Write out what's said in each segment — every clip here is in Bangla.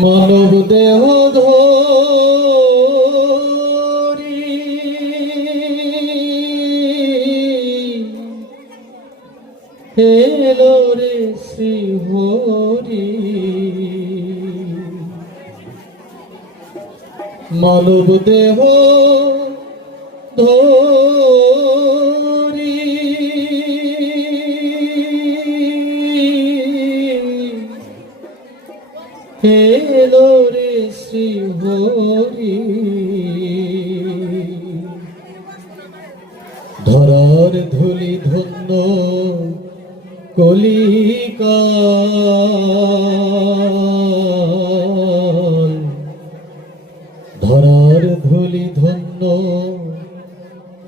মানব দেহ ধরি। হেলো রে শ্রী মানব দেহ ধরি। হেলো রে শ্রী হরি। ধরার ধুলি ধন্য কলিকা। ধরার ধুলি ধন্য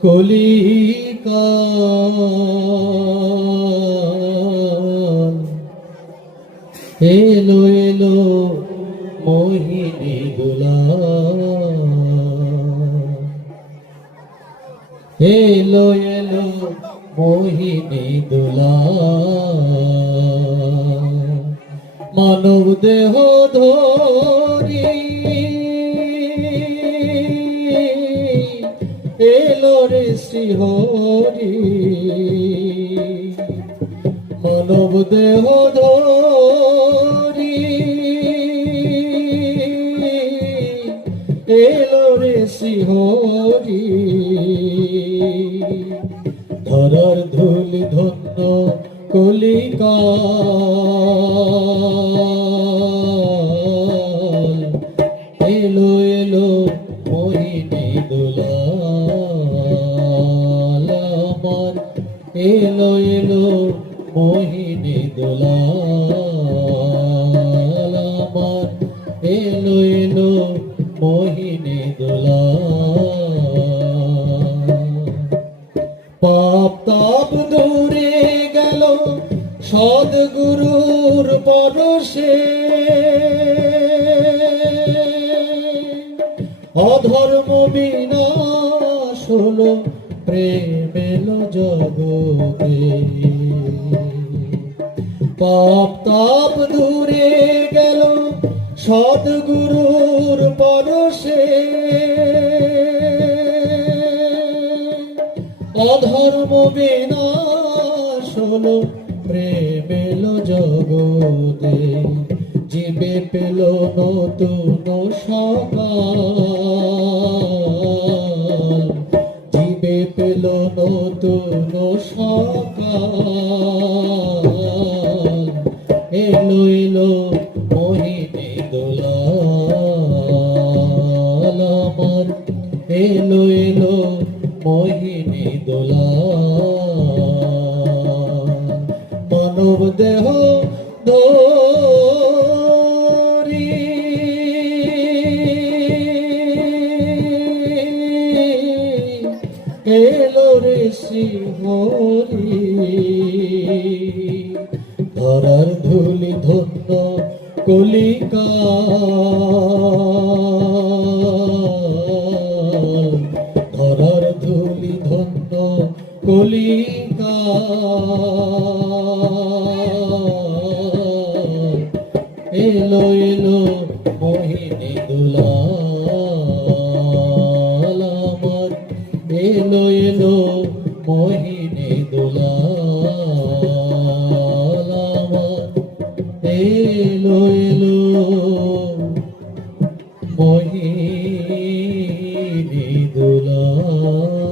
কলিকা। এলো এলো। এলো এলো মোহিনী দুলা মানব দেহ ধরি। এলো রে শ্রী হরি মানব দেহ ধরি। রে শ্রী হরি ধরার ধুলি ধন্য কলিকা এলো এলো, মোহিনী দুলাল। এলো এলো, মোহিনী দুলাল। পরশে অধর্ম বিনাশ হলো প্রেম জগতে। পাপ তাপ দূরে গেল সদগুরুর পরশে। অধর্ম বিনাশ হলো প্রেম এলো জগতে জীবে পেল নতুন সকাল। জীবে পেল নতুন সকাল। মানব দেহ ধরি এলো রে শ্রী হরি ধরার ধুলি ধন্য কলিকা। ধরার ধুলি ধন্য কলিকা। এলো এলো মোহিনী দুলাল আমার। এলো এলো মোহিনী দুলাল আমার। এলো এলো মোহিনী দুলাল